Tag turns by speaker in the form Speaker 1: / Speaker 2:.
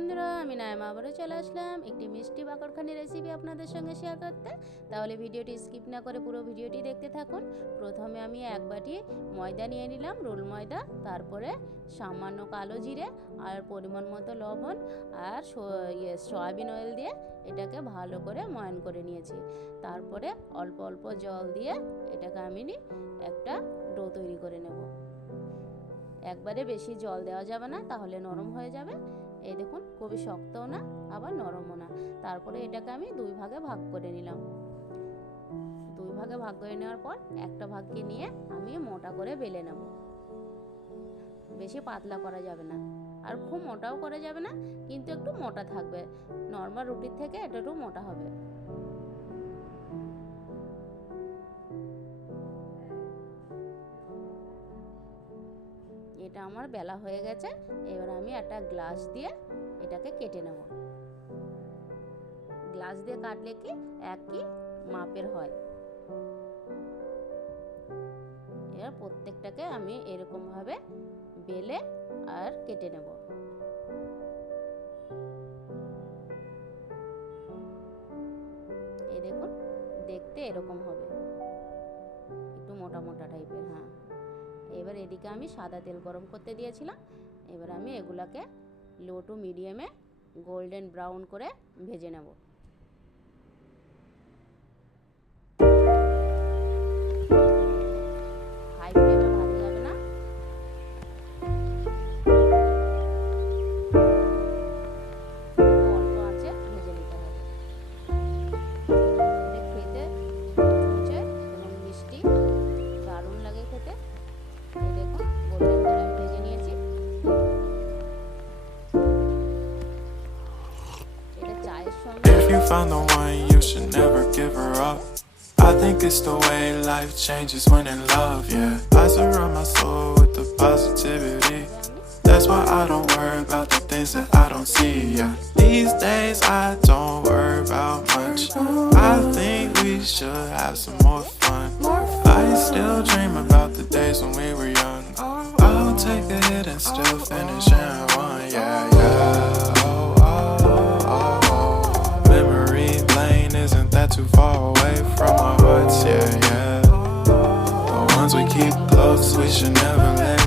Speaker 1: বন্ধুরা, আমি নায়মা আবারও চলে আসলাম। একটি মিষ্টি বাকরখানি রেসিপি আপনাদের সঙ্গে শেয়ার করতে। তাহলে ভিডিওটি স্কিপ না করে পুরো ভিডিওটি দেখতে থাকুন। প্রথমে আমি এক বাটি ময়দা নিয়ে নিলাম, রোল ময়দা, তারপরে সামান্য কালো জিরে আর পরিমাণ মতো লবণ আর ইয়ে সয়াবিন অয়েল দিয়ে এটাকে ভালো করে ময়ন করে নিয়েছি। তারপরে অল্প অল্প জল দিয়ে এটাকে আমি একটা ডো তৈরি করে নেব। একবারে বেশি জল দেওয়া যাবে না, তাহলে নরম হয়ে যাবে। এই দেখুন, খুবই শক্তও না, আবার নরমও না। তারপরে এটাকে আমি দুই ভাগে ভাগ করে নিলাম। দুই ভাগে ভাগ করে নেওয়ার পর একটা ভাগকে নিয়ে আমি মোটা করে বেলে নেব। বেশি পাতলা করা যাবে না। আর খুব মোটাও করা যাবে না, কিন্তু একটু মোটা থাকবে। নর্মাল রুটির থেকে এটা একটু মোটা হবে। এটা আমার বেলা হয়ে গেছে, এবার আমি একটা গ্লাস দিয়ে এটাকে কেটে নেব। গ্লাস দিয়ে কাটলে কি একই মাপের হয়। এবার প্রত্যেকটাকে আমি এরকমভাবে বেলে আর কেটে নেব। এই দেখুন, দেখতে এরকম হবে। একটু মোটা মোটা টাইপের হ্যাঁ। এবার এদিকে আমি সাদা তেল গরম করতে দিয়েছিলাম। এবার আমি এগুলাকে লো টু মিডিয়ামে গোল্ডেন ব্রাউন করে ভেজে নেব।
Speaker 2: You found the one, you should never give her up. I think it's the way life changes when in love, yeah. I surround my soul with the positivity. That's why I don't worry about the things that I don't see, yeah. These days I don't worry about much. I think we should have some more fun. I still dream about the days when we were young. I'll take a hit and still finish too far away from our hearts, yeah, yeah. The ones we keep close, we should never let